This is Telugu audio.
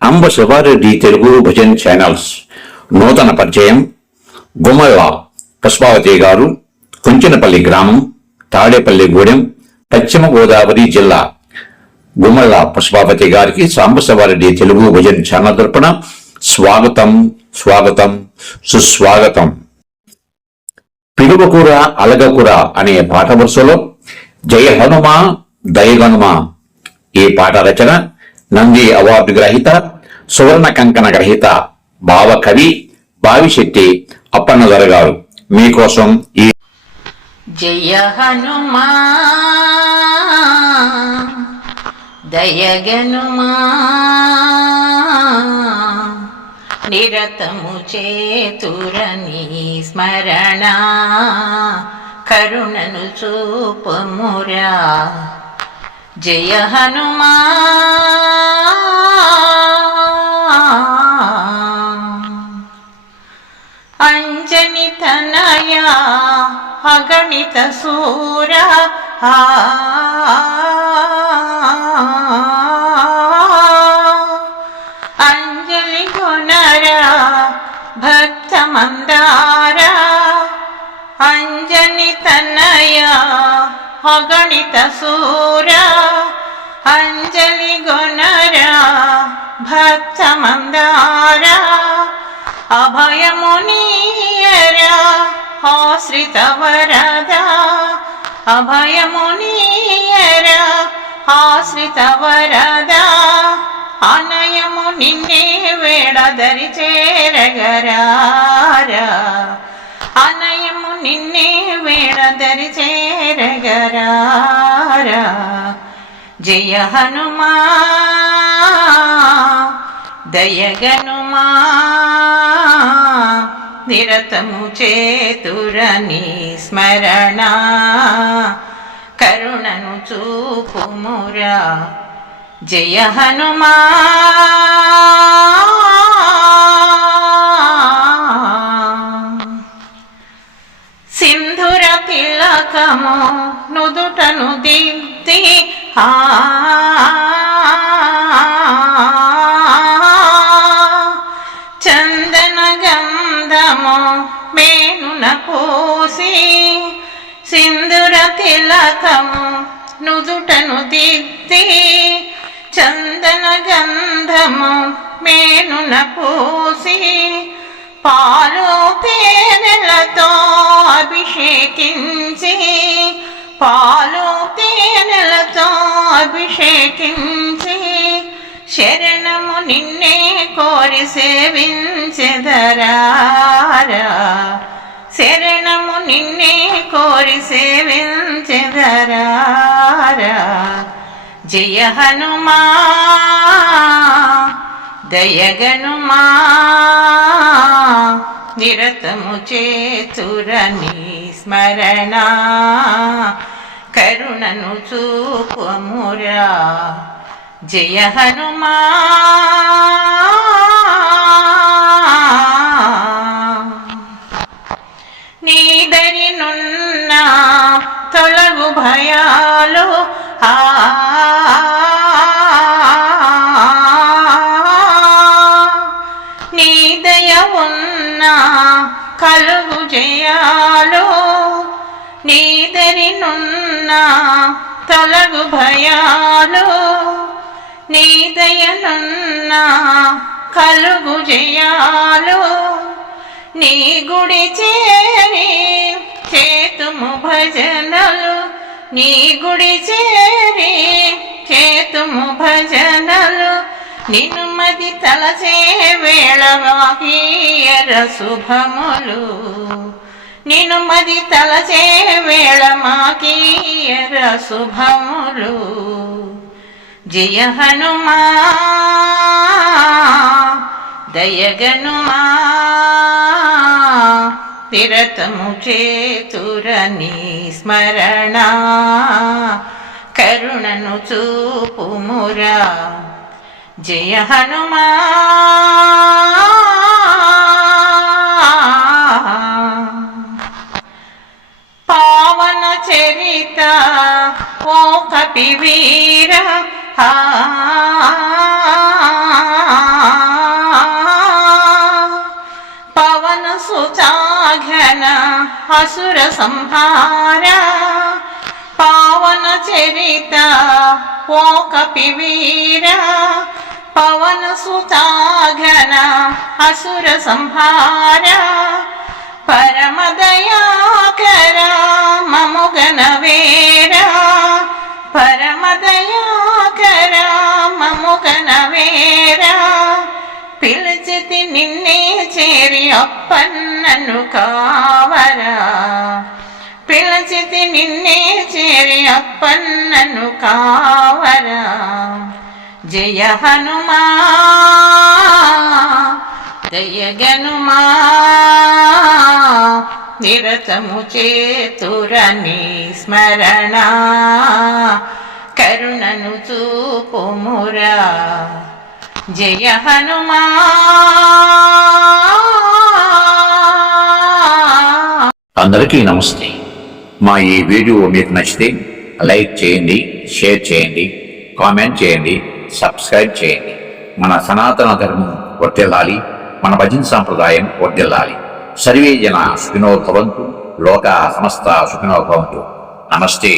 అంబ శివారెడ్డి తెలుగు భజన్ ఛానల్స్ నూతన పరిచయం. గుమ్మళ్ళ పుష్పావతి గారు, కుంచినపల్లి గ్రామం, తాడేపల్లిగూడెం, పశ్చిమ గోదావరి జిల్లా. గుమ్మళ్ళ పుష్పావతి గారికి సాంబశివారెడ్డి తెలుగు భజన్ ఛానల్ తరపున స్వాగతం, స్వాగతం, సుస్వాగతం. పిలువకూర అలగకూర అనే పాట వరుసలో జయ హనుమా దయగనుమా ఈ పాట రచన నంది అవార్డు గ్రహీత, సువర్ణ కంకణ గ్రహీత భావకవి బావిశెట్టి అప్పన్నదొర గారు మీకోసం ఈ జయ హనుమా దయగనుమా నిరతము చేతురని స్మరణ కరుణను చూపమురా. జయ హనుమా అంజని తనయ అగణిత సూర అంజలి గుణర భక్త మందార అంజని తనయ అగణిత సూర అంజలి గుణర భక్త మందార అభయమునీయర ఆశ్రిత వరద అభయమునీయర ఆశ్రిత వరద అనయము నిన్నే వేడదరి చేరగరారా అనయము నిన్నే వేడదరి చేరగరారా. జయ హనుమా దయగనుమా నిరతము చేతురని స్మరణ కరుణను చూపుమురా. జయ హనుమా సింధుర తిలకము నుదుటను దిద్ది చందన గంధము మేనున పోసి సింధుర తిలకము నుదుటను దిద్ది చందన గంధము మేనున పోసి పాలు తేనెలతో అభిషేకించి పాలు తేనెలతో అభిషేకించి శరణము నిన్నే కోరి సేవించెదరారా శరణము నిన్నే కోరి సేవించెదరారా. జయ హనుమా దయగనుమా నిరతము చేతురని స్మరణ కరుణను చూపమురా. జయ హనుమా నీదరినున్న తొలగు భయాలు నీ దయ ఉన్న కలుగు జయాలు నీదరినున్న తొలగు భయాలు నీ దయనున్న కలుగు జయాలు నీ గుడి చేరి చేతుము భజనలు నీ గుడి చేరి చేతుము భజనలు నిన్ను మది తలచే వేళ మాకీయర శుభములు నిన్ను మది తలచే వేళ మాకీయర శుభములు. జయ హనుమా దయగనుమా నిరతము చేతురని స్మరణ కరుణను చూపుమురా. జయ హనుమా పావన చరిత ఓ కపివీర అసుర సంహార పావన చరిత ఓ కపివీర పవన సుతాఘన అసుర సంహార పరమ దయాకర మముగన వేర పరమ దయాకర మముగన వేర పిలిచితి నిన్నే చేరి అప్పన్నను కావరా పిలిచితి నిన్నే చేరి అప్పన్నను కావరా జయ హనుమా దయగనుమా నిరతము చేతురని స్మరణ కరుణను చూపుమురా జయ హనుమా. అందరికీ నమస్తే. మా ఈ వీడియో మీకు నచ్చితే లైక్ చేయండి, షేర్ చేయండి, కామెంట్ చేయండి, సబ్స్క్రైబ్ చేయండి. మన సనాతన ధర్మం వర్ధిల్లాలి, మన భజన సాంప్రదాయం వర్ధిల్లాలి. సర్వే జన సుఖినో భవంతు, లోకా సమస్త సుఖినో భవంతు. నమస్తే.